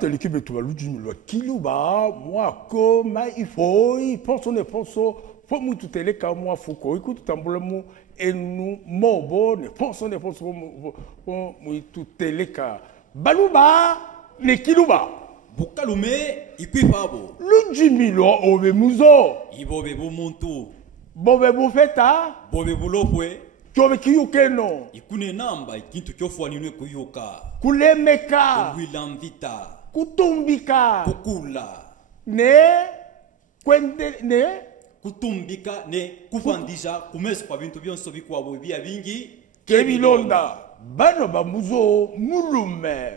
L'équipe de Toulouse du Kilouba, moi comme il faut, pense on est pense pour moi tout est comme moi faut quoi, écoute tamboulamo et nous mobo ne pense on est pense pour moi tout est cas. Balouba ne Kilouba. Bukalume ikwifabo. Lujimilo obe muzo. Ibobe bumuntu. Bobe bufeta. Bobe bulopwe. Kyobe kiyukeno. Ikune namba ikintu kyofwa ninwe kuyuka. Kulemeka. Kuilamvita. Kutumbika. Kukula. Ne kwende ne kutumbika ne kufandisha kumesa kwa bintu byonso bikwabo bya bingi kebilonda bano bamuzo mulume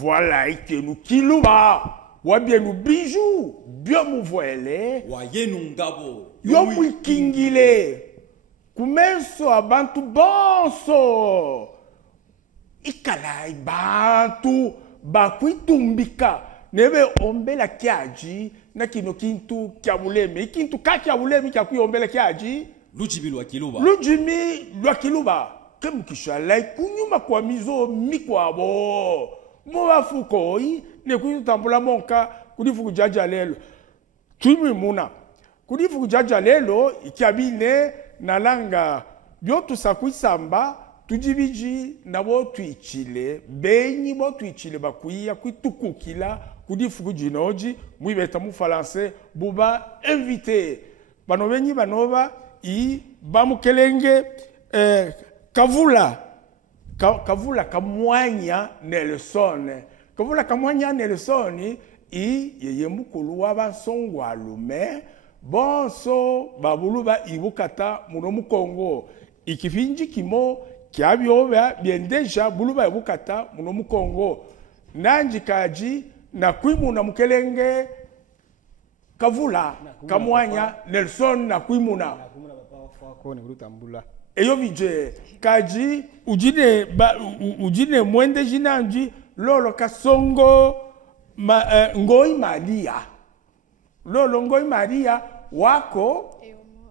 voilà ikenu kiluba wa bien nous bijou bien mu voile wa yenu ngabo yo mwikingile kumeso abantu bonso ikala bantu bakwitumbika nebe ombela kiaji na kino kintu kyabuleme kintu kakyabuleme kyakuyombela kiaji lujimi lwa kiluba kemukishala kunyuma kwa mizo mikwabo mubafukoi ne kuyitambula monka kudifuku jaja lelo tumi muna kudifuku jaja lelo ikyabine nalanga byotu sakwisamba tujibiji nabo tuichile benyi bo tuichile bakuya kwitukukila kudifuku jinoji mwibeta mu français buba invité bano benyi banova i bamukelenge kavula kamwanya Nelson i yeye mukulu wa basongwa lume bonso babuluba ibukata muno mukongo ikifinji kimo kyabyoba bien deja buluba ibukata muno mukongo nanji kaji na kwimuna mukelenge kavula kamwanya Nelson na kwimuna eyo vije kaji ujine mwende jinanji lolo kasongo ngoi maria wako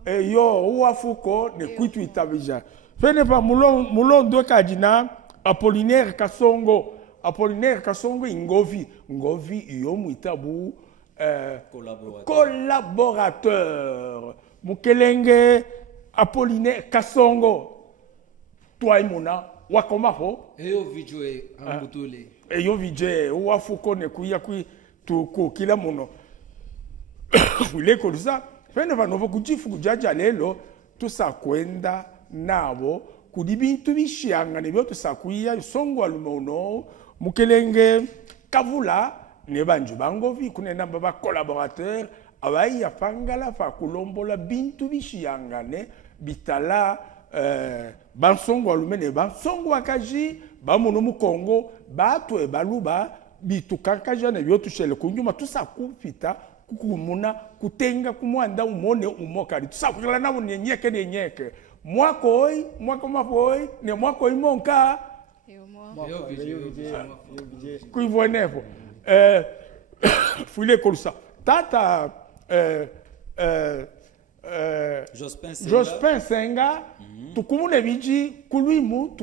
eyo uwafuko ne kwitu itabija fene pa mulondo kajina Apollinaire Kasongo ngovi iyo muitabu collaborateur mukelenge Apollinaire Kasongo twaimuna wakomafo eyo vijwe ambutule eyo vije uwafuko ne kuya tuko kila muno wile kolisa fene vanovo kujifu kujaja lelo tusakwenda nabo kudi bintu bishanga nebyo tusakuya songo alumono mukelenge kavula ne banju bangovi kunena baba collaborateur abayi afangala fa kulombola bintu bishanga ne bitala bansongo alumene bansongo akaji bamuno mukongo batu ebaluba bitukakaja ne byo tushele kunyuma tusakupita kukumuna kutenga kumwanda umone umokali tusakukala nabo nenyeke mwako mafoi ne mwako imonka kuivonepo fuile kolusa tata Jospin Senga tukumune biji kuluimu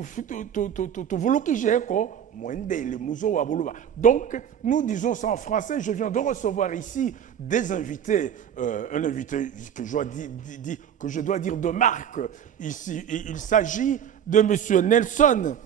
tuvulukijeko mwendele muzo wabuluba. Donc nous disons ça en français. Je viens de recevoir ici des invités, un invité que je dois dire de marque ici. Et il s'agit de monsieur Nelson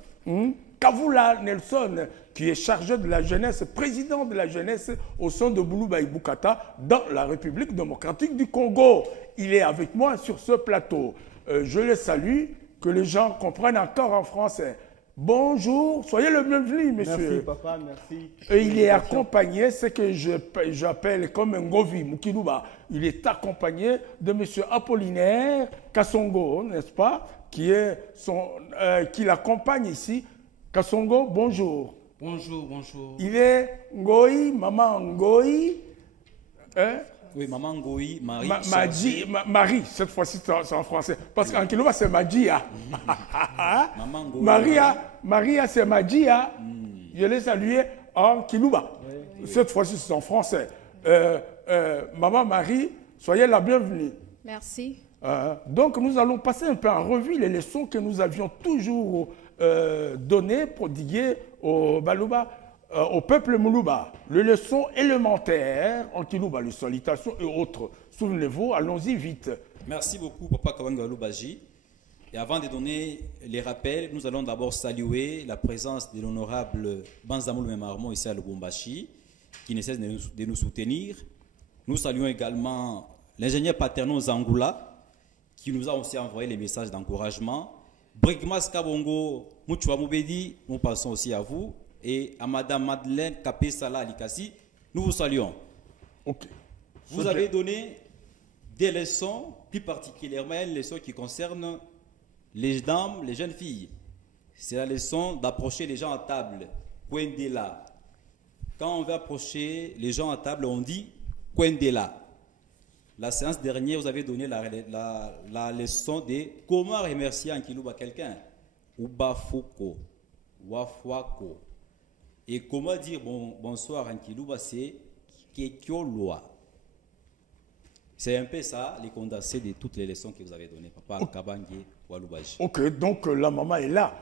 Kavula Nelson, qui est chargé de la jeunesse, président de la jeunesse au sein de Buluba Ibukata dans la République démocratique du Congo. Il est avec moi sur ce plateau. Je le salue, que les gens comprennent encore en français. Bonjour, soyez le bienvenu, monsieur. Merci, papa, merci. Et il est accompagné, c'est que j'appelle comme un Ngovi, Mukiluba. Il est accompagné de monsieur Apollinaire Kasongo, n'est-ce pas, qui l'accompagne ici. Kasongo, bonjour. Bonjour, bonjour. Il est Ngoi, maman Ngoi, Hein? Oui, maman Ngoï, Marie. Marie, cette fois-ci c'est en français. Parce qu'en Kilouba c'est Magia. Maman Ngoï. Maria c'est Magia. Je l'ai salué en Kilouba. Cette fois-ci c'est en français. Maman Marie, soyez la bienvenue. Merci. Donc nous allons passer un peu en revue les leçons que nous avions toujours données, prodiguées au Balouba, au peuple Moulouba. Les leçons élémentaires en Kilouba, les salutations et autres. Souvenez-vous, allons-y vite. Merci beaucoup, Papa Kabangalou Baji. Et avant de donner les rappels, nous allons d'abord saluer la présence de l'honorable Banzamoul Memarmo ici à Lubumbashi, qui ne cesse de nous soutenir. Nous saluons également l'ingénieur Paterno Zangoula, qui nous a aussi envoyé les messages d'encouragement. Brigmas Kabongo Mouchoua Moubedi, nous passons aussi à vous. Et à Madame Madeleine Kapesala Alikassi, nous vous saluons. Okay. Vous avez donné des leçons, plus particulièrement une leçon qui concerne les dames, les jeunes filles. C'est la leçon d'approcher les gens à table. Kwendela. Quand on veut approcher les gens à table, on dit Kwendela. La séance dernière, vous avez donné la leçon de comment remercier en Kilouba quelqu'un. Ubafuko, Wafwako. Et comment dire bonsoir en Kilouba, c'est Kekioloa. C'est un peu ça, les condensés de toutes les leçons que vous avez données, Papa Kabange Walubaji. Ok, donc la maman est là.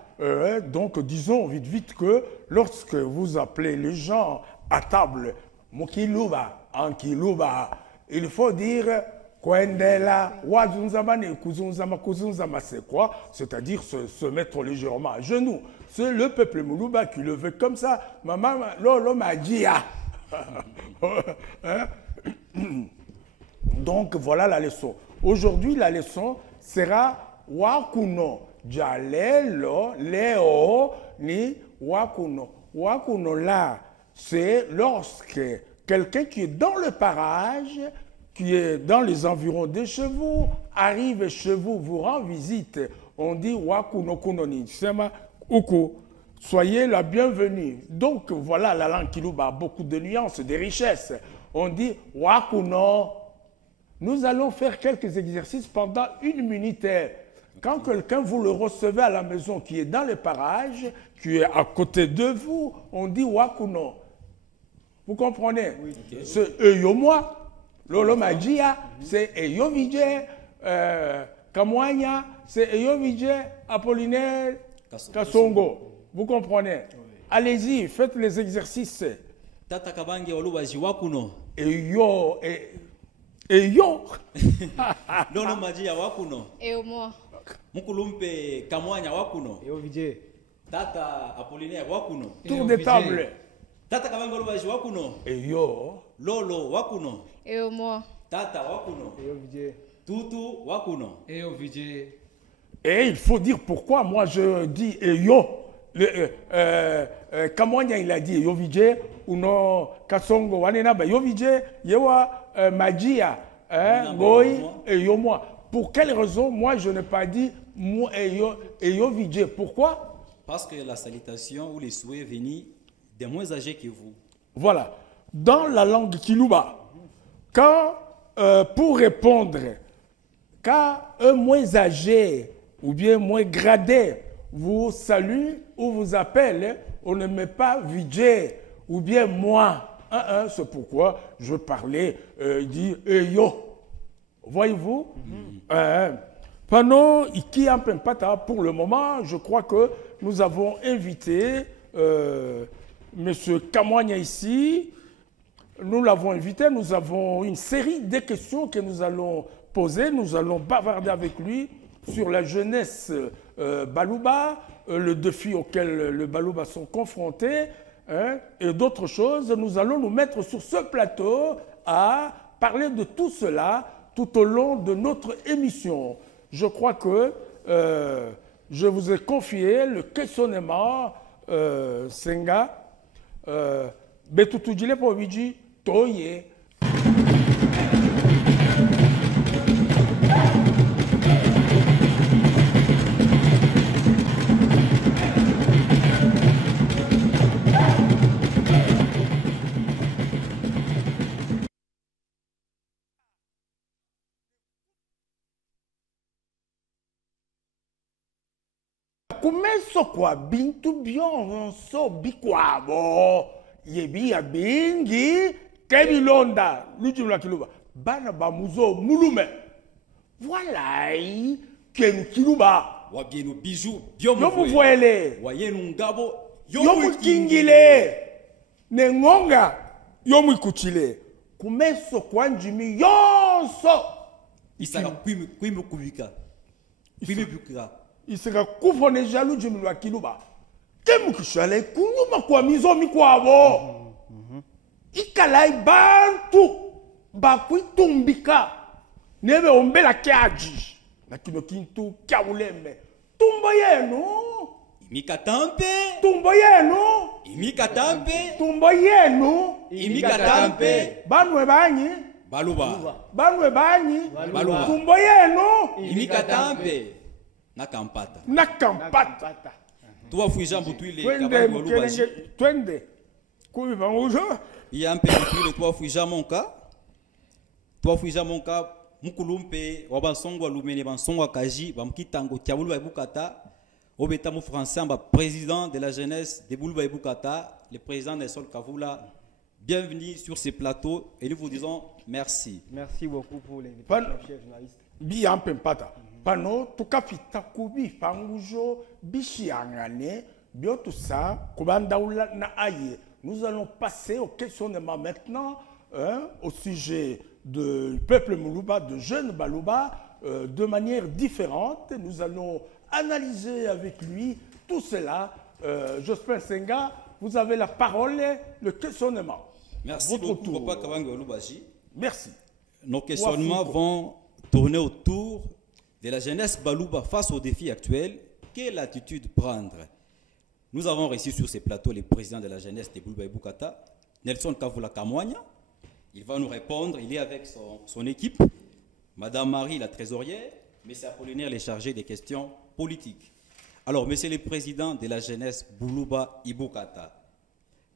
Donc disons vite que lorsque vous appelez les gens à table, Mokilouba, en Kilouba, il faut dire Kwendela, Wazunzama ne Kuzunzama, Kuzunzama, c'est quoi? C'est-à-dire se mettre légèrement à genoux. C'est le peuple Moulouba qui le veut comme ça. Maman, Lolo Magia. Donc voilà la leçon. Aujourd'hui, la leçon sera Wakuno. Jalelo, Léo, ni Wakuno. Wakuno là, c'est lorsque quelqu'un qui est dans le parage, qui est dans les environs de chez vous, arrive chez vous, vous rend visite. On dit Wakuno Kunoni. Uku. Soyez la bienvenue. Donc voilà, la langue Kilouba a beaucoup de nuances, de richesses. On dit Wakuno. Nous allons faire quelques exercices pendant 1 minute. Quand quelqu'un, vous le recevez à la maison qui est dans les parages, qui est à côté de vous, on dit Wakuno. Vous comprenez? Oui, okay. C'est Eyo moi, Lolo Magia, c'est Eyo Vijay, Kamwanya, c'est Eyo Vijay, Apollinaire, Kassongo. Vous comprenez? Oui. Allez-y, faites les exercices. Tata Kabange Walubaji Wakuno. Eyo, Eyo. Lolo Magia Wakuno. Eyo moi. Mukulumpe Kamwanya Wakuno. Eyo Vijay. Tata Apollinaire Wakuno. Tour de table. Tata Kabange Walubaji Wakuno. Eyo. Lolo Wakuno. Eyo moi. Tata Wakuno. Eyo Vijay. Tutu Wakuno. Eyo Vijay. Et il faut dire pourquoi moi je dis Eyo. Kamwanya il a dit Eyo Vijay, ou non Kassongo, Wanena, Eyo Vijay, Yewa Magia, Goy, Eyo moi. Pour quelle raison moi je n'ai pas dit Eyo Vijay? Pourquoi? Parce que la salutation ou les souhaits venus des moins âgés que vous. Voilà. Dans la langue Kilouba, quand, pour répondre, quand un moins âgé ou bien moins gradé vous salue ou vous appelle, on ne met pas Vijay ou bien moi. C'est pourquoi je parlais, il dit Eyo. Voyez-vous? Pendant Iki Ampempata, pour le moment, je crois que nous avons invité M. Kamwanya ici. Nous l'avons invité, nous avons une série de questions que nous allons poser. Nous allons bavarder avec lui sur la jeunesse Balouba, le défi auquel le Balouba sont confrontés, et d'autres choses. Nous allons nous mettre sur ce plateau à parler de tout cela tout au long de notre émission. Je crois que je vous ai confié le questionnement Senga Betutujile Poviji Toye. kumeso kwa bintu byonso bikwabo yebi ya bingi kebilonda lujumla kiluba bana bamuzo mulume voilà kenu kiluba wabienu bijou yomu voele wayenu ngabo yomu kingile nengonga yomu ikuchile kumeso kwa njimi yonso isaka kwimi kubika kwimi bukira isaka kufone jalu jimi lwa kiluba kemu kishale kunyuma kwa mizomi kwabo ikalai bantu bakwitumbika nebe ombela kiaji na kino kintu kia uleme tumbo yenu imikatampe tumbo yenu imikatampe tumbo yenu imikatampe banwe banyi baluba banwe banyi Baluba. tumbo yenu imikatampe na kampata na kampata tuwa fuija mbutwile twende kabali walubaji mukelenge twende kubi bangujo yampe mbutwile tuwa fuija monka tuwa fuija monka mukulumpe wabansongwa lumene bansongwa kaji bamkitango tiabulu ibukata obeta mu français ba président de la jeunesse de Boulba Ibukata le président Nelson Kavula bienvenue sur ce plateau et nous vous disons merci. Merci beaucoup pour l'invitation, cher journaliste. bi ampe mpata pano tukafita kubi fangujo bishiangane biotusa kubandaula na aye. Nous allons passer au questionnement maintenant au sujet du peuple Moulouba, de jeunes Balouba, de manière différente. Nous allons analyser avec lui tout cela. Jospin Senga, vous avez la parole, le questionnement. Merci Votre beaucoup, tour. Papa Kabango Walubaji. Merci. Nos questionnements vont tourner autour de la jeunesse Balouba face aux défis actuels. Quelle attitude prendre? Nous avons reçu sur ces plateaux le président de la jeunesse de Boulba Ibukata, Nelson Kavula Kamwanya. Il va nous répondre. Il est avec son équipe, Madame Marie, la trésorière, M. Apollinaire, les chargés des questions politiques. Alors, Monsieur le président de la jeunesse Boulba Ibukata,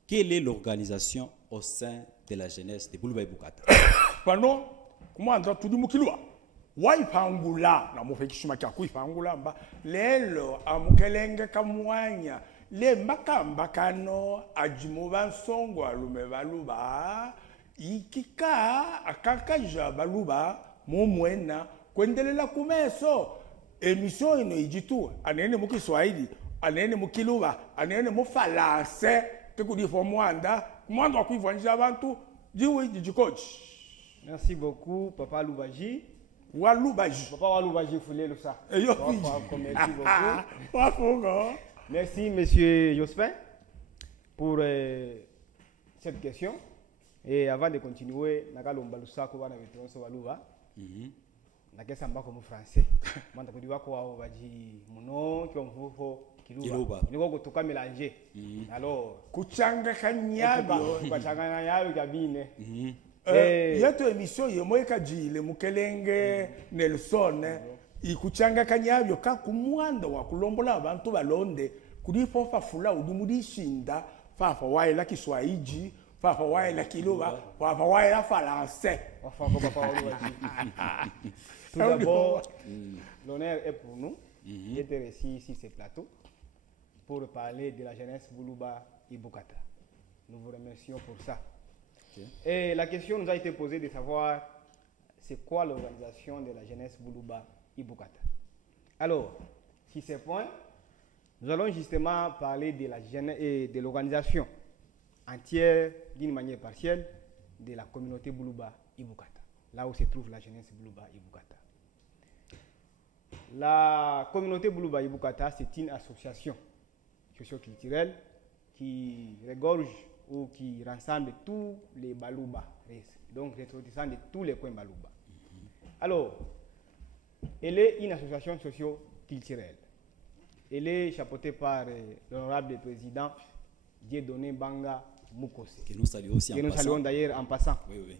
quelle est l'organisation au sein de la jeunesse de Boulba Ibukata? Pano, comment on tout mukilwa? Waipangula, na mufekishuma kya kuipangula mba, lelo amukelenge kamwanya, le makamba kano ajimuba nsongwa lume baluba, ikika akakaja baluba mumwena kwendelela kumeso emission ino ijitu anene mukiswahili anene mukiluba anene mufalase tekudifo mwanda mwanda wakuivanja abantu jiwe jijikoji. Merci beaucoup, Papa Loubaji. Walubaji. Papa Waloubaji Foulé, le ça. Merci beaucoup. Merci, Monsieur Jospin, pour cette question. Et avant de continuer, nakalomba lusako bana veteranso baluba. Nakesa mbako mu français. Manda kudi wako wa baji muno kyomvuko kiluba. Niko kutoka mélanger. Alors kuchanga kanyabyo kuchanga yayo kabine. Yeto emission yemoyeka jile mukelenge Nelson ikuchanga kanyabyo kakumwanda wa kulombola abantu balonde kudifo fafula udumudishinda fafa waila Kiswahili fafa waila kiluba fafa waila français. Tout d'abord, l'honneur est pour nous d'être ici sur ce plateau pour parler de la jeunesse Boulba Ibukata. Nous vous remercions pour ça. Et la question nous a été posée de savoir c'est quoi l'organisation de la jeunesse Boulba Ibukata. Alors, sur ces points, nous allons justement parler de la jeunesse et de l'organisation entière, d'une manière partielle, de la communauté Boulba Ibukata, là où se trouve la jeunesse Boulba Ibukata. La communauté Boulba Ibukata, c'est une association socio-culturelle qui regorge ou qui rassemble tous les Balouba, donc les ressortissants de tous les coins Balouba. Alors, elle est une association socio-culturelle. Elle est chapeautée par l'honorable président Dieudonné Banga Mukose. Que nous saluons aussi en passant. Que nous saluons d'ailleurs en passant. Oui, oui.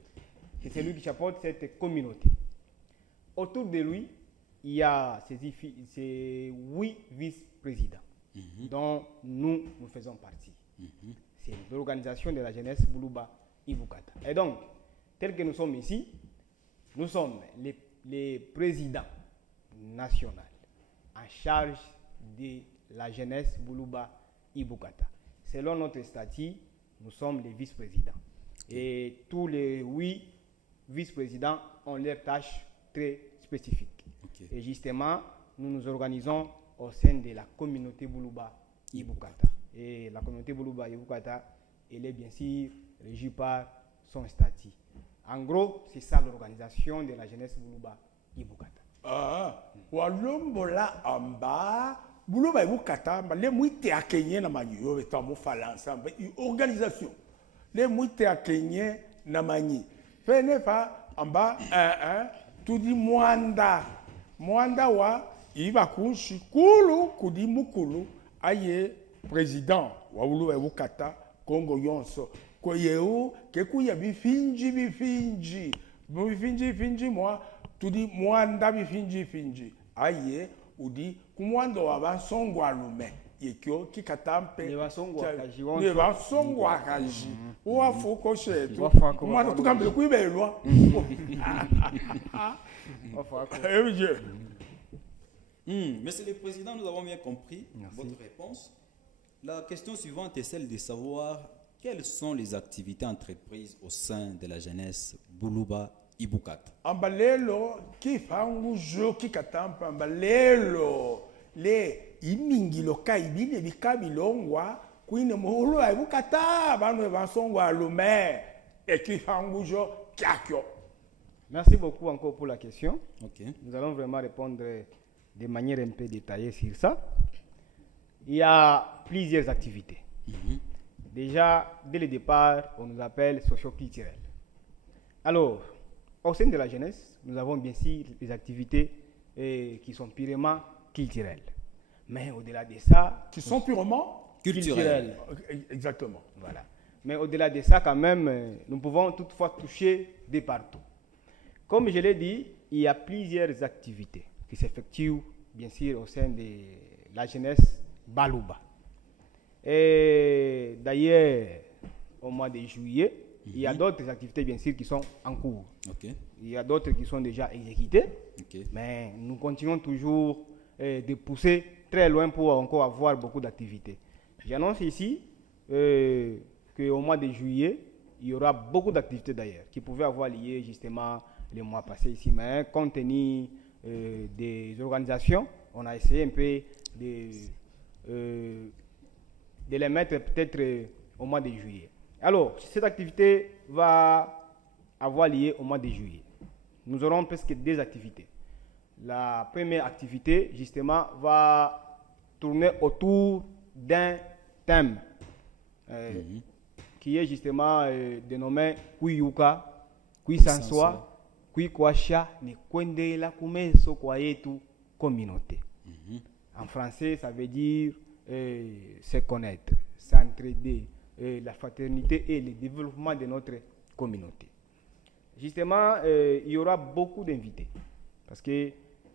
C'est lui qui chapeaute cette communauté. Autour de lui, il y a ces 8 vice-présidents dont nous faisons partie. C'est l'organisation de la jeunesse Boulba Ibukata. Et donc, tel que nous sommes ici, nous sommes les présidents nationaux en charge de la jeunesse Boulouba Ibukata. Selon notre statut, nous sommes les vice-présidents. Et tous les 8 vice-présidents ont leurs tâches très spécifiques. Et justement, nous nous organisons au sein de la communauté Boulouba Ibukata. Et la communauté Boulouba Ibukata, elle est bien sûr régie par son statut. En gros, c'est ça l'organisation de la jeunesse Boulouba Ibukata. Walombola amba Boulouba Ibukata, les mouités à Kenya na manyo etamo fala ensemble organisation. Les mouités à Kenya na mani. Fenefa amba tout dit Mwanda wa iba kunshi kulu kudi mukulu aye président wa Boulouba Ibukata Congo yonso ko yeu ke kuya bifinji moi tudi Mwanda bifinji aye udi kumwanda wa basongo alume yekyo kikatampe Ne basongo akaji ne basongo akaji wa fuko shetu mwanda tukambele kuibelwa Monsieur le Président, nous avons bien compris votre réponse. La question suivante est celle de savoir quelles sont les activités entreprises au sein de la jeunesse Boulouba Ibukata. Ambalelo kifangu jo kikatampa ambalelo le imingilo kaibine bikabilongwa kwine muhulu Ibukata banu basongo alume et kifangu jo kyakyo. Merci beaucoup encore pour la question. Okay. Nous allons vraiment répondre de manière un peu détaillée sur ça. Il y a plusieurs activités. Déjà, dès le départ, on nous appelle socio-culturels. Alors, au sein de la jeunesse, nous avons bien sûr des activités qui sont purement culturelles. Mais au-delà de ça... Qui sont purement culturelles. Exactement. Voilà. Mais au-delà de ça, quand même, nous pouvons toutefois toucher de partout. Comme je l'ai dit, il y a plusieurs activités qui s'effectuent, bien sûr, au sein de la jeunesse Balouba. Et d'ailleurs, au mois de juillet, il y a d'autres activités, bien sûr, qui sont en cours. Okay. Il y a d'autres qui sont déjà exécutées. Okay. Mais nous continuons toujours de pousser très loin pour encore avoir beaucoup d'activités. J'annonce ici qu'au mois de juillet, il y aura beaucoup d'activités d'ailleurs, qui pouvaient avoir lié justement les mois passés ici. Mais compte tenu des organisations, on a essayé un peu de les mettre peut-être au mois de juillet. Alors, cette activité va avoir lieu au mois de juillet. Nous aurons presque 2 activités. La première activité, justement, va tourner autour d'un thème qui est justement dénommé Kuyuka, Kuisanswa, Kuikwasha, ni kwende la kumeso kwa yetu communauté. En français, ça veut dire se connaître, s'entraider, la fraternité et le développement de notre communauté. Justement, il y aura beaucoup d'invités parce qu'il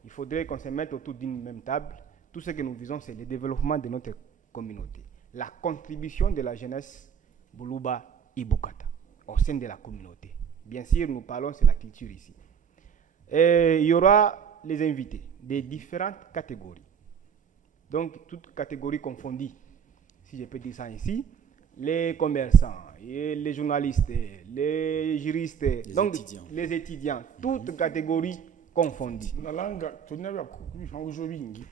faudrait qu'on se mette autour d'une même table. Tout ce que nous visons, c'est le développement de notre communauté, la contribution de la jeunesse Boulouba Ibukata au sein de la communauté. Bien sûr, nous parlons de la culture ici. Et il y aura les invités des différentes catégories. Donc, toutes catégories confondues, si je peux dire ça ici. Les commerçants, et les journalistes, les juristes, les étudiants, toutes catégories confondues. Nalanga tunabya kubifangujo bingi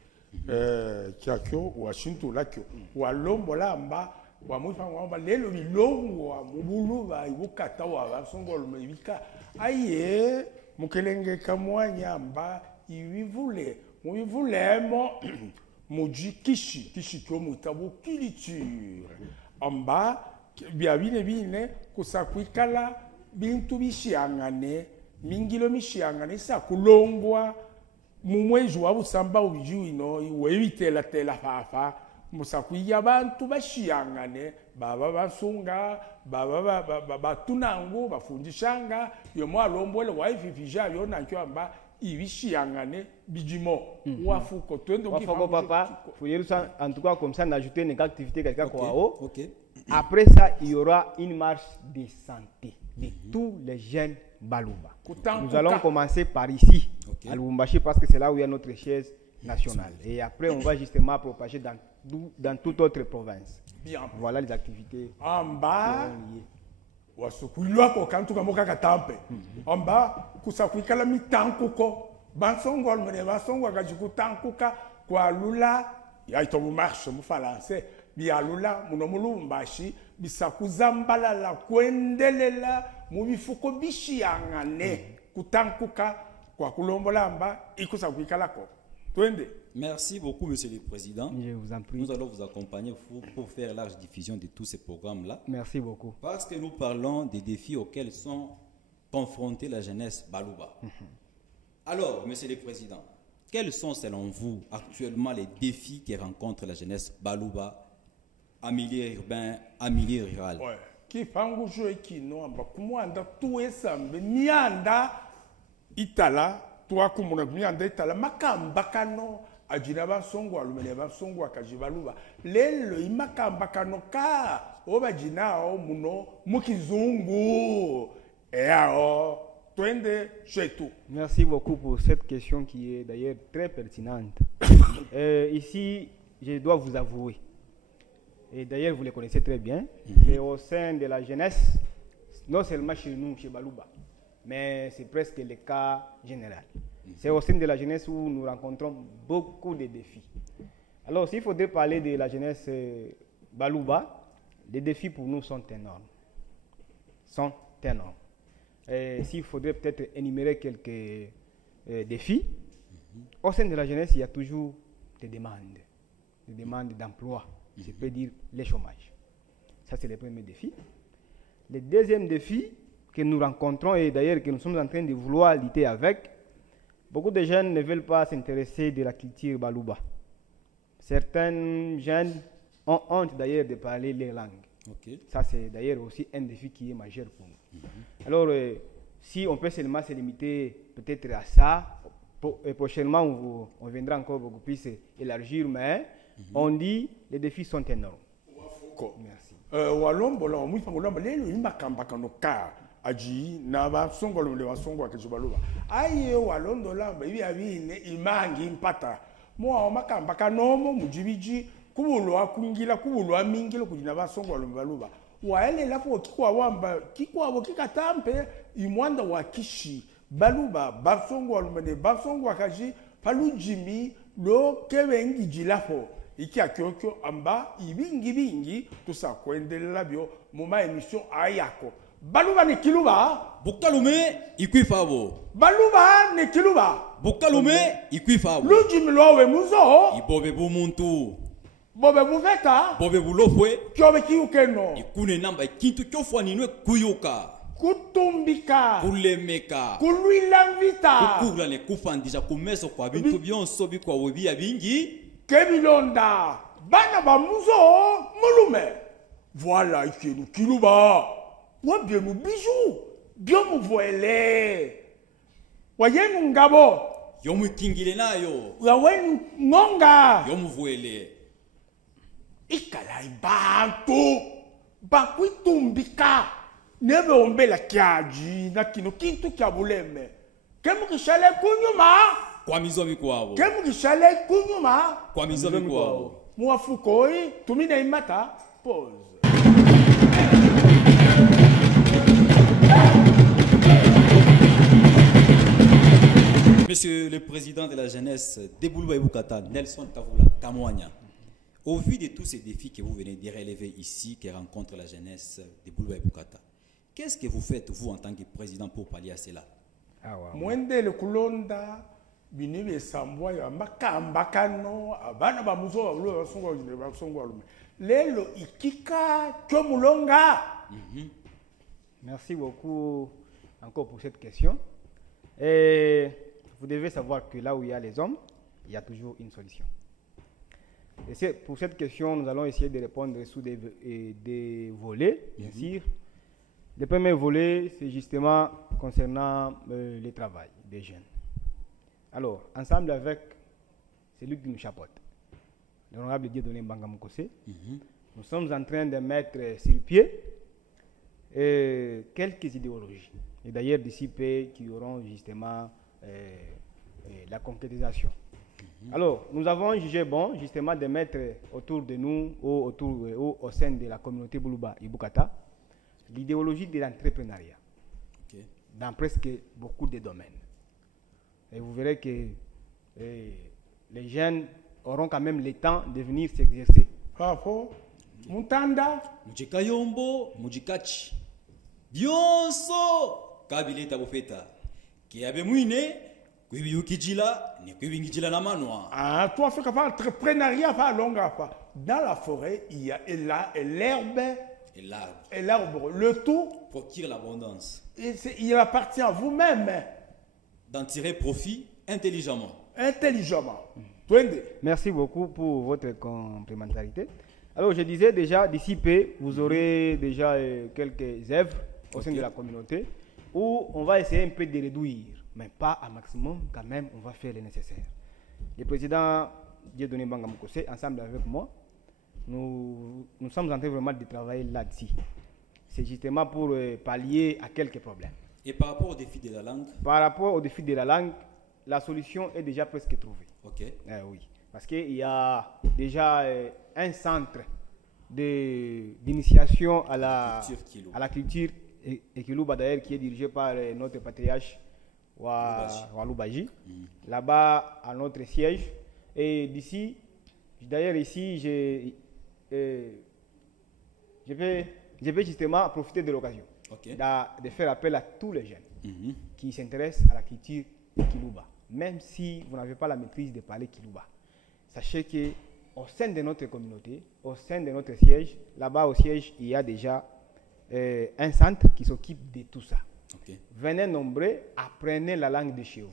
kyakyo washintu lakyo walombola amba wa mufangu amba lelo bilongo wa mubuluba Ibukata wa basongolo mebika aye mukelenge kamwanya amba ibivule mubivulemo kishi kyo mutabu culture amba bine kusakwikala bintu bishiangane mingilo mishiangane sa kulongwa mumweju wa busamba ubiju ino webitela tela fafa musakwiya abantu bashiangane baba basunga baba batunangu bafundishanga yo mwalombole wa ififija yo nankyo amba ibishiangane bijimo wafuko twendo wafoko papa fuyerusa en tout cas comme ça d'ajouter une activité quelqu'un kwao. Okay. Après ça, il y aura une marche de santé de tous les jeunes Balouba. Nous allons commencer par ici, à Lubumbashi, parce que c'est là où il y a notre chaise nationale. Et après, on va justement propager dans toute autre province. Bien. Voilà les activités En qui bas, sont liées. wasukuilwako kantu kamoka katampe. En bas, kusakuikala mitankuko. Bansongo almene bansongo akajikutankuka kwa lula ya itobu marche mu français. Bialula munomulumbashi bisakuzambala la kwendelela mu bifuko bishiyangane kutankuka kwa kulombolamba ikusakuikalako. Twende. Merci beaucoup, Monsieur le Président. Je vous en prie. Nous allons vous accompagner pour faire large diffusion de tous ces programmes-là. Merci beaucoup. Parce que nous parlons des défis auxquels sont confrontés la jeunesse Balouba. Alors, Monsieur le Président, quels sont selon vous actuellement les défis que rencontre la jeunesse Balouba en milieu urbain, en milieu rural? Ouais. Kipangu joe kino amba kumwanda tuwesambe nianda itala tuwa kumuna nianda itala makamba kano ajina basongo alumene basongo akajibaluba lelo imakamba kano ka obajinao muno mukizungu eao twende chez tout. Merci beaucoup pour cette question qui est d'ailleurs très pertinente. Ici, je dois vous avouer, et d'ailleurs vous les connaissez très bien, c'est au sein de la jeunesse, non seulement chez nous, chez Balouba, mais c'est presque le cas général. C'est au sein de la jeunesse où nous rencontrons beaucoup de défis. Alors, s'il faudrait parler de la jeunesse Balouba, les défis pour nous sont énormes. S'il faudrait peut-être énumérer quelques défis, au sein de la jeunesse, il y a toujours des demandes d'emploi, je peux dire le chômage. Ça, c'est le premier défi. Le deuxième défi que nous rencontrons, et d'ailleurs que nous sommes en train de vouloir lutter avec, beaucoup de jeunes ne veulent pas s'intéresser de la culture Balouba. Certains jeunes ont honte d'ailleurs de parler les langues. Okay. Ça, c'est d'ailleurs aussi un défi qui est majeur pour nous. Alors, si on peut seulement se limiter peut-être à ça, prochainement, on viendra encore beaucoup plus élargir, mais on dit les défis sont énormes. Merci. Walombola mwipangola lelo imakamba kano ka aji na basongolo le basongo akajibaluba aye walondola bibi abine imangi impata mo makamba kanomo mujibiji kubulwa kwingila kubulwa mingilo kujina basongolo baluba waele lapo kikwa wamba kikwa kikatampe imwanda wa kishi baluba basongolo mene basongo akaji palujimi lo kebengi jilapo iki akyokyo amba ibingi tusakuendelela byo mu ma emission ayako baluba ne kiluba Bukalume ikwifabo. baluba ne kiluba Bukalume ikwifabo. lujimilowe muzo Ibobe bumuntu. bobe buveta Bobe bulofwe. kyobe kiukeno Ikune namba ikintu kyofwa ninwe kuyuka. kutumbika Kulemeka. kulwila mvita Kukura ne kufandisha kumeso kwa bintu byonso bikwa webia bingi. kebilonda bana ba muzo mulume voilà ikenu kiluba wa bienu bijou bio muvoele wayenu ngabo Yomukingile nayo. yawenu ngonga Yomuvuele. ikala ibantu bakwitumbika nebe ombela kiaji na kino kintu kya buleme kemukishale kunyuma Kwa mizomi kwabo. kemukishale kunyuma Kwa mizomi kwabo. muafukoi tumine imata pause. Monsieur le Président de la jeunesse de Boulou et Bukata, Nelson Tavoula Kamwanya, au vu de tous ces défis que vous venez de relever ici, que rencontre la jeunesse de Boulou et Bukata, qu'est-ce que vous faites, vous, en tant que président, pour pallier à cela? Mwendele kulonda binibe sambwa ya makamba kano abana ba muzo ba bulo basongo jine basongo alume lelo ikika kyo mulonga. Merci beaucoup encore pour cette question. Et vous devez savoir que là où il y a les hommes, il y a toujours une solution. Et pour cette question, nous allons essayer de répondre sous des volets, bien sûr. Le premier volet, c'est justement concernant le travail des jeunes. Alors, ensemble avec celui qui nous chapeaute, l'honorable Dieudonné Mbanga Mukose, nous sommes en train de mettre sur pied quelques idéologies. Et d'ailleurs, d'ici peu, qui auront justement la concrétisation. Alors, nous avons jugé bon, justement, de mettre autour de nous, au sein de la communauté Boulouba Ibukata, l'idéologie de l'entrepreneuriat dans presque beaucoup de domaines. Et vous verrez que les jeunes auront quand même le temps de venir s'exercer. Hapo Mutanda Mujikayombo, Mujikachi. Bionso kabileta bofeta. Kiabe mwine, kwibiyukijila, ni kwibingijila na manwa. ah toi fais pas entrepreneuriat pas longa pas. Dans la forêt, il y a l'herbe Et l'arbre et l'arbre. Le tout, procure l'abondance. il appartient à vous-même D'en tirer profit intelligemment. intelligemment. Twende. Merci beaucoup pour votre complémentarité. Alors, je disais déjà, d'ici peu, vous aurez déjà quelques œuvres au sein de la communauté où on va essayer un peu de réduire, mais pas à maximum, quand même, on va faire le nécessaire. Le président Dieudonné Mbanga Mukose, ensemble avec moi, nous sommes en train vraiment de travailler là-dessus. C'est justement pour pallier à quelques problèmes. Et par rapport au défi de la langue, Par rapport au défi de la langue, la solution est déjà presque trouvée. ok. Oui, parce qu'il y a déjà un centre d'initiation à la culture et Kilouba d'ailleurs qui est dirigé par notre patriarche Waloubaji. Là-bas à notre siège. Et d'ici, d'ailleurs ici, je vais justement profiter de l'occasion de faire appel à tous les jeunes qui s'intéressent à la culture Kilouba. Même si vous n'avez pas la maîtrise de parler Kilouba, sachez que au sein de notre communauté, au sein de notre siège, là-bas au siège, il y a déjà un centre qui s'occupe de tout ça. Venez nombreux, apprenez la langue de chez vous.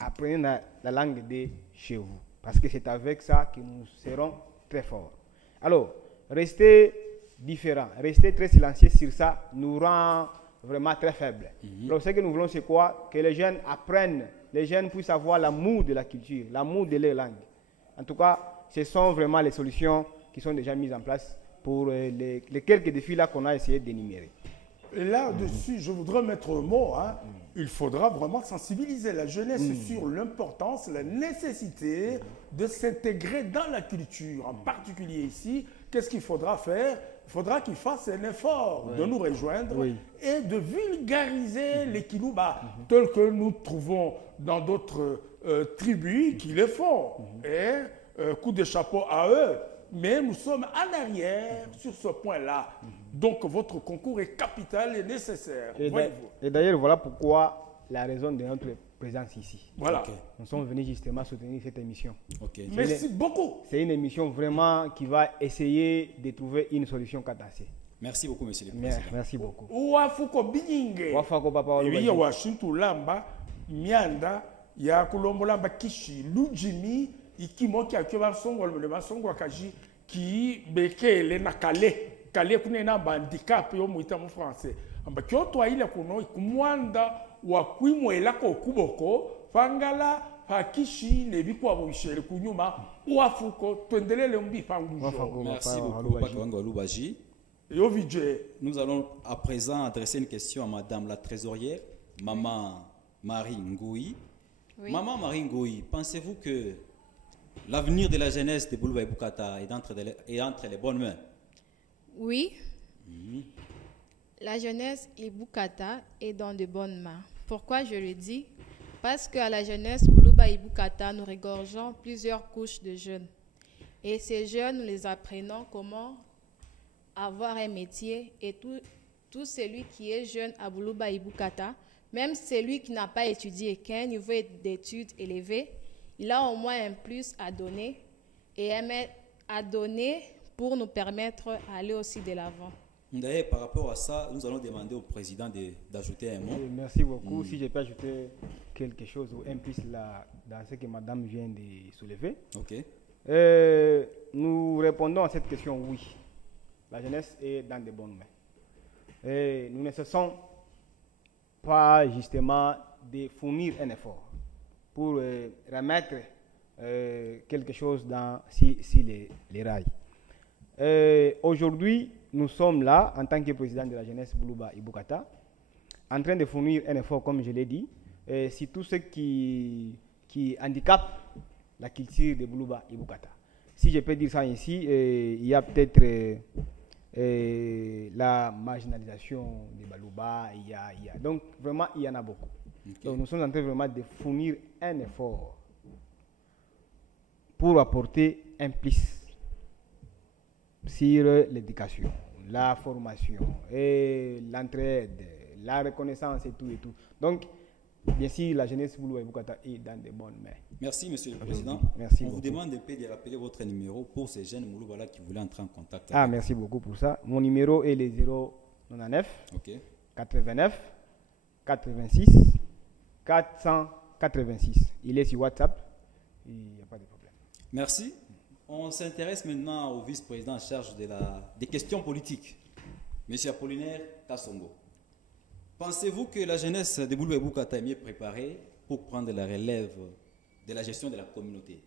Apprenez la langue de chez vous. Parce que c'est avec ça que nous serons très forts. Alors, restez différents, restez très silencieux sur ça, nous rend vraiment très faibles. Donc, ce que nous voulons, c'est quoi? Que les jeunes apprennent, les jeunes puissent avoir l'amour de la culture, l'amour de leur langue. En tout cas, ce sont vraiment les solutions qui sont déjà mises en place pour les quelques défis-là qu'on a essayé d'énumérer. Et là-dessus, je voudrais mettre un mot. Il faudra vraiment sensibiliser la jeunesse sur l'importance, la nécessité de s'intégrer dans la culture. En particulier ici, qu'est-ce qu'il faudra faire? Il faudra qu'ils fassent un effort de nous rejoindre et de vulgariser les Kilouba tels que nous trouvons dans d'autres tribus qui le font. Et coup de chapeau à eux. Mais nous sommes en arrière sur ce point-là. Donc votre concours est capital et nécessaire. Et d'ailleurs, voilà pourquoi la raison de notre présence ici. Voilà. Nous sommes venus justement soutenir cette émission. Merci beaucoup. C'est une émission vraiment qui va essayer de trouver une solution cadencée. Merci beaucoup, monsieur le président. Merci beaucoup. Uwafuko binyinge. Wafako papa Ibiya washintu lamba mianda ya kulombolamba kishi lujimi ikimo ki akyo basongo le basongo akaji ki bekele na kale kunena ba handicap yo muita mu français amba kyoto ile kuno ikumwanda wa kwimwela ko kuboko fangala pakishi nebikwa bwishere kunyuma uwafuko twendelele mbi pangujo. Merci beaucoup, Papa Waloubaji. Nous allons à présent adresser une question à Madame la trésorière, Maman Marie Ngoui. Oui. Maman Marie Ngoui, pensez-vous que l'avenir de la jeunesse de Boulouba Ibukata est entre les bonnes mains? Oui. La jeunesse Ibukata est dans de bonnes mains. Pourquoi je le dis? Parce qu'à la jeunesse Boulouba Ibukata, nous regorgeons plusieurs couches de jeunes. Et ces jeunes, nous les apprenons comment avoir un métier. Et tout celui qui est jeune à Boulouba Ibukata, même celui qui n'a pas étudié, qui a un niveau d'études élevé, il a au moins un plus à donner et à donner pour nous permettre d'aller aussi de l'avant. D'ailleurs, par rapport à ça, nous allons demander au président d'ajouter un mot. Merci beaucoup. Si je peux ajouter quelque chose ou un plus là, dans ce que madame vient de soulever. Nous répondons à cette question oui. La jeunesse est dans de bonnes mains. Et nous ne cessons pas justement de fournir un effort pour remettre quelque chose si les rails. Aujourd'hui, nous sommes là, en tant que président de la jeunesse Boulouba Ibukata, en train de fournir un effort, comme je l'ai dit, si tout ce qui handicape la culture de Boulouba et Bukata. Si je peux dire ça ici, il y a peut-être la marginalisation des Balouba, donc vraiment il y en a beaucoup. Ok. Donc nous sommes en train vraiment de fournir un effort pour apporter un plus sur l'éducation, la formation et l'entraide, la reconnaissance et tout et tout. Donc, bien sûr, la jeunesse Boulouba et Bukata est dans de bonnes mains. Merci, Monsieur le Président. Merci On vous beaucoup. demande un peu de rappeler votre numéro pour ces jeunes Moulouba qui voulaient entrer en contact. Ah, avec merci beaucoup pour ça. Mon numéro est le 099 vous. Ok. 89 86 486. Il est sur WhatsApp. Il n'y a pas de problème. Merci. On s'intéresse maintenant au vice-président en charge des questions politiques, M. Apollinaire Kassongo. Pensez-vous que la jeunesse de Boulouba et Bukata est mieux préparée pour prendre la relève de la gestion de la communauté?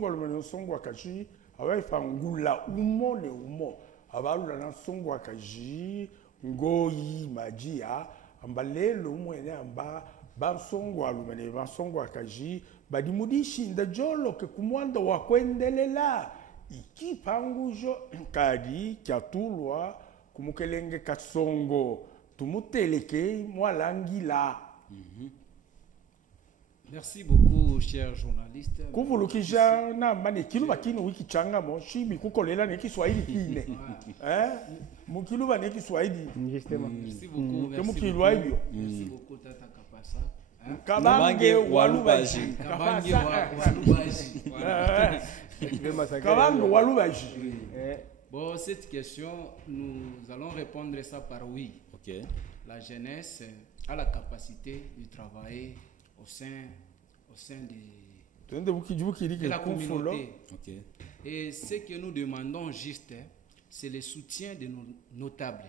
ngolumene songo akaji awaifa ngula umo ne umo abalula na songo akaji ngoyi majia ambalelo mwene amba basongo alumene basongo akaji badimudishi ndajolo ke kumwanda wa kwendelela ikipangujo kadi kyatulwa kumukelenge kasongo tumuteleke mwalangila. Merci beaucoup, chers journalistes. kuvulukisha namba nekiluba kino wikichangamo shibi kukolela nekiswahili kine mukiluba nekiswahili Justement. Merci beaucoup. Merci mukilwa beaucoup. hivyo Merci beaucoup, Tata Kapasa. Hein? kabange walubaji Kabange Walubaji. Voilà. kabange walubaji. Bon, cette question, nous allons répondre ça par oui. Ok. La jeunesse a la capacité de travailler au sein twende bukijibukiri de la kumfulo communauté. Ok. Et ce que nous demandons juste, c'est le soutien de nos notables.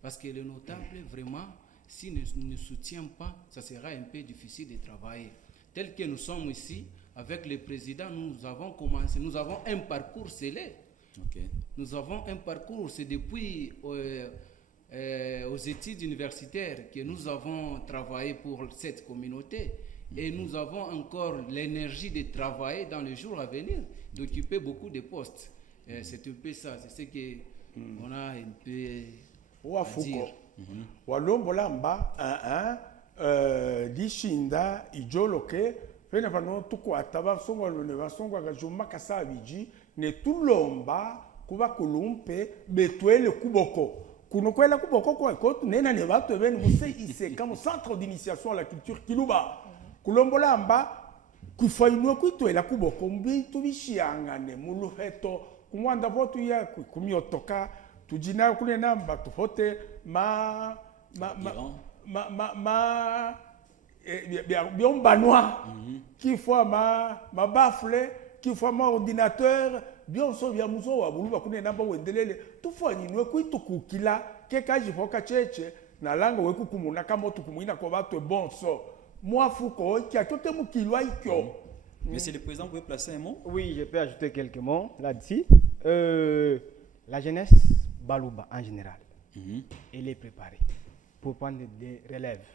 Parce que les notables, vraiment, s'ils ne soutiennent pas, ça sera un peu difficile de travailler. Tel que nous sommes ici, avec le président, nous avons commencé, nous avons un parcours scellé. Ok. Nous avons un parcours, c'est depuis aux études universitaires que nous avons travaillé pour cette communauté. Et nous avons encore l'énergie de travailler dans les jours à venir, d'occuper beaucoup de postes. C'est un peu ça, c'est ce qu'on a un peu à wafuko dire. walombola mba dishinda ijoloke pene vano tukwata basongo lone basongo akajuma kasabiji ne tulomba kuba kulumpe betwele kuboko kunokwela kuboko kwa kotu nena ne bato bene muse ise comme centre d'initiation à la culture kiluba kulombola mba kufainwa kwitwela kuboko mbi tubishiyangane muluheto kumwanda votu ya kumiotoka tujina kule namba tufote biombanwa kifwa ma bafle kifwa ma ordinateur bionso bya muzo wa buluba kune namba wendelele tufanyinwe kwitukukila kekajifoka cheche na langa wekukumuna kama tukumwina kwa batu bonso mwafuko kya tote mukilwa ikyo. Monsieur le Président, vous pouvez placer un mot? Oui, je peux ajouter quelques mots là-dessus. La jeunesse Balouba en général, elle est préparée pour prendre des relèves.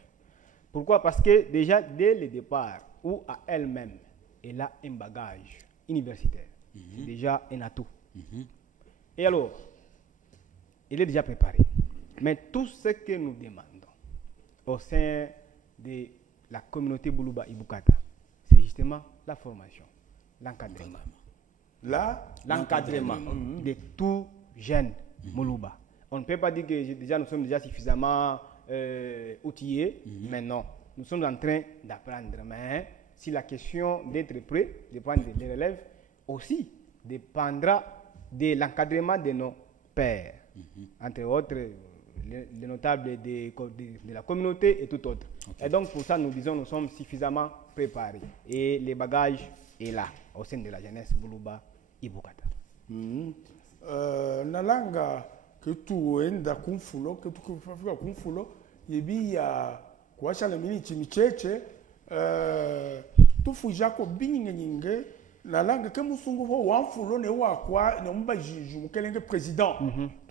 Pourquoi? Parce que déjà dès le départ, ou à elle-même, elle a un bagage universitaire. C'est déjà un atout. Et alors, elle est déjà préparée. Mais tout ce que nous demandons au sein de la communauté Boulouba et Bukata, c'est justement la formation, l'encadrement. L'encadrement de tout jeune Moulouba. On ne peut pas dire que déjà nous sommes déjà suffisamment outillés, mais non. Nous sommes en train d'apprendre. Mais si la question d'être prêt, de prendre les relèves, aussi dépendra de l'encadrement de nos pères, entre autres les notables de la communauté et tout autre. Okay. Et donc pour ça, nous disons nous sommes suffisamment préparés. Et le bagage est là, au sein de la jeunesse Boulouba et Bukata. Nalanga que tu enda kumfulo, que tu kufika kumfulo, yebi ya kuacha na mini chimicheche, tu fujako bingi nyinge, nalanga ke musungu ho wanfulo ne wakwa ne mba jiju mukelenge president.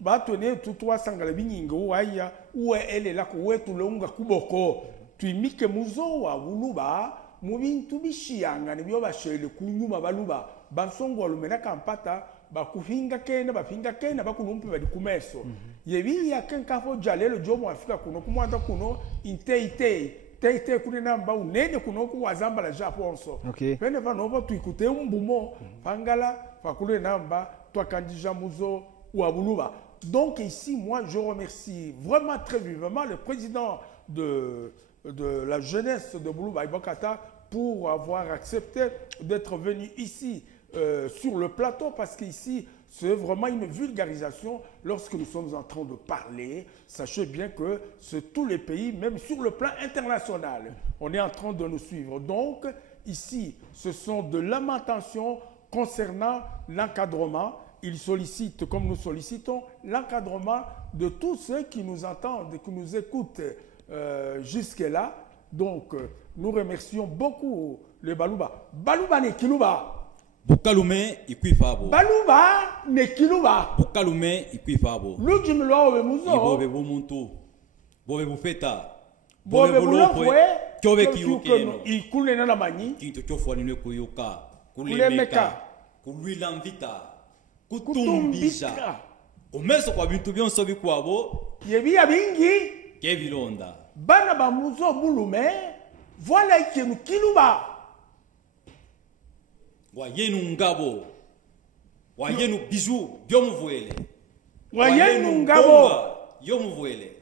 Ba tone tutu wasangala bingi waya uwe ele la kuwetu longa kuboko. Tu imike muzo wa Buluba mubintu bishiyanga nibyo bashele kunyuma baluba bansongolo mena kampata bakuhinga kena bafinga kena bakulumpi bali kumeso yebi yakenkafo jalelo jomo afika kuno kumwanda kuno teite kune namba unene kuno kuwazamba la japonso pene vanova tuikute umbumo pangala fakule namba twakandija muzo wabuluba. Donc ici moi je remercie vraiment très vivement le président de la jeunesse de Buluba Ibokata pour avoir accepté d'être venu ici sur le plateau, parce qu'ici, c'est vraiment une vulgarisation lorsque nous sommes en train de parler. Sachez bien que c'est tous les pays, même sur le plan international, on est en train de nous suivre. Donc, ici, ce sont de lamentations concernant l'encadrement. Ils sollicitent, comme nous sollicitons, l'encadrement de tous ceux qui nous entendent et qui nous écoutent jusque-là. Donc, nous remercions beaucoup les Baluba. Baluba ne Kiluba. Bukalume ikwifabo. Baluba ne Kiluba. Bukalume ikwifabo. Lujimlo we muzo. Ibobe bumuntu. Bobe bufeta. Bobe bulofwe. Kyobe kiyukeno. Ikule na mani. Kinto kyofwa nine kuyuka. Kulemeka. Kulwila mvita. Kutumbisha. Komeso kwa bintu byonso bikwabo. Yebi ya bingi. Kebilonda. Bana ba muzo bulume. Voilà ikenu Kiluba. Wayenu ngabo, wayenu bijou, yomuvuele. Wayenu ngabo, yomuvuele.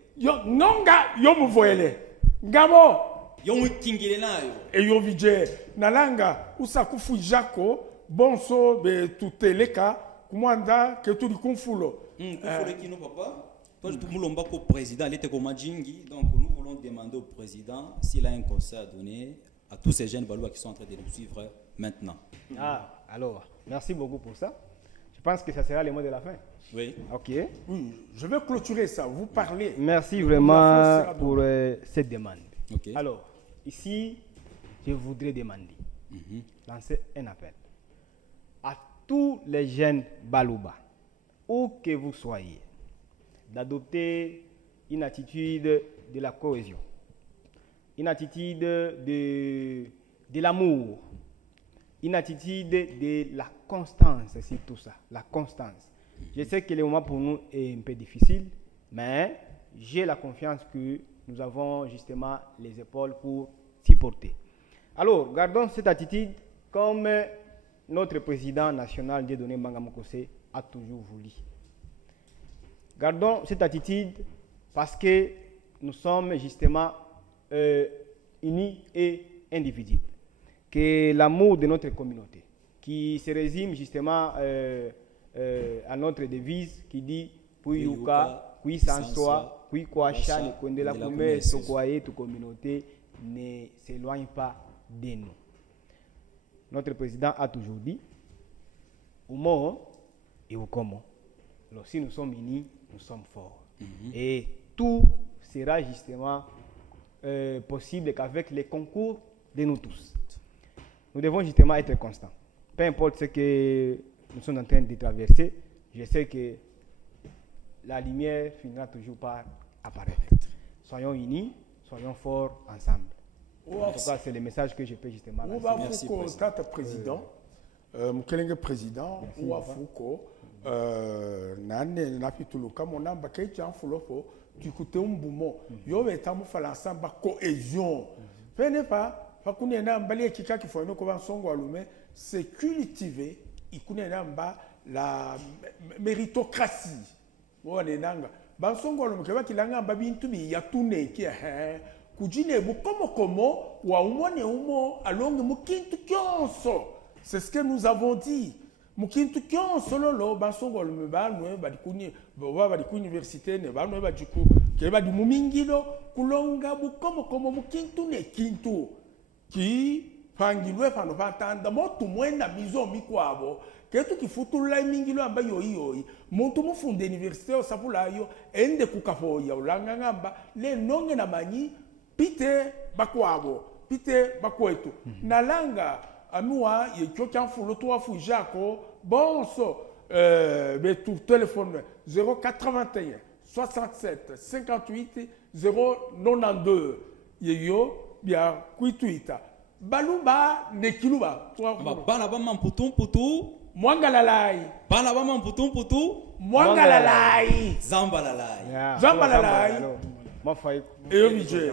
Nonga yomuvuele. Ngabo, yomukingile nayo. Eyo vije nalanga usakufu jako bonso be tuteleka kumwanda ke tuli kumfulo. Kumfulo kino papa. Toi je mulomba ko président l'été ko majingi, donc nous voulons demander au président s'il a un conseil à donner à tous ces jeunes Balouba qui sont en train de nous suivre maintenant. Alors, merci beaucoup pour ça. Je pense que ça sera le mot de la fin. Oui. Ok. Oui, je vais clôturer ça. Vous parlez. Merci vraiment pour cette demande. Okay. Alors, ici, je voudrais demander, lancer un appel à tous les jeunes Balouba, où que vous soyez, d'adopter une attitude de la cohésion, une attitude de l'amour, une attitude de la constance, c'est tout ça, la constance. Je sais que le moment pour nous est un peu difficile, mais j'ai la confiance que nous avons justement les épaules pour s'y porter. Alors, gardons cette attitude comme notre président national, Dieudonné Mbanga Mokose, a toujours voulu. Gardons cette attitude parce que nous sommes justement unis et individuels. Que l'amour de notre communauté, qui se résume justement à notre devise qui dit Puyuka, Kui Sansoi, Kui Kwacha, ne Konde la Kume, Sokwaye, toute communauté ne s'éloigne pas de nous. Notre président a toujours dit au mot et au comment. Alors, si nous sommes unis, nous sommes forts. Et tout sera justement possible qu'avec les concours de nous tous. Nous devons justement être constants. Peu importe ce que nous sommes en train de traverser, je sais que la lumière finira toujours par apparaître. Soyons unis, soyons forts ensemble. En tout cas, c'est le message que je peux justement lancer. Merci, président. Mkelenge président, ou Foucault, nane napituluka monamba kecha mfulofo tukute umbumo yo betamu fala ensemble cohésion. Pene pas fakune namba li kika kifono ko bansongo alume c'est cultiver ikune namba la méritocratie. Wone nanga bansongo alume ke bakilanga mba bintu bi yatune ki kujine bu komo wa umone umo alonge mukintu kyonso. C'est ce que nous avons dit. Mukintu kyonso lolo bansongo alume banwe badikuni badikuni université ne banwe badiku ke badi mumingilo kulonga bu komo mukintu ne kintu ki pangilwe fano batanda motu mwenda mizo mikwabo ketu kifutula mingilo amba yoyi muntu mufunde université osapulayo ende kukafoya ulanga ngamba le nonge na manyi pite bakwabo pite bakwetu nalanga amua yekyo kyanfulo to afujako bonso betu téléphone 081 67 58 092 yeyo bia kuituita baluba nekiluba bana ba mamputum putu mwangalalai bana ba mamputum putu mwangalalai zambalalai Yeah. Zambalalai. Mafai. eyo bije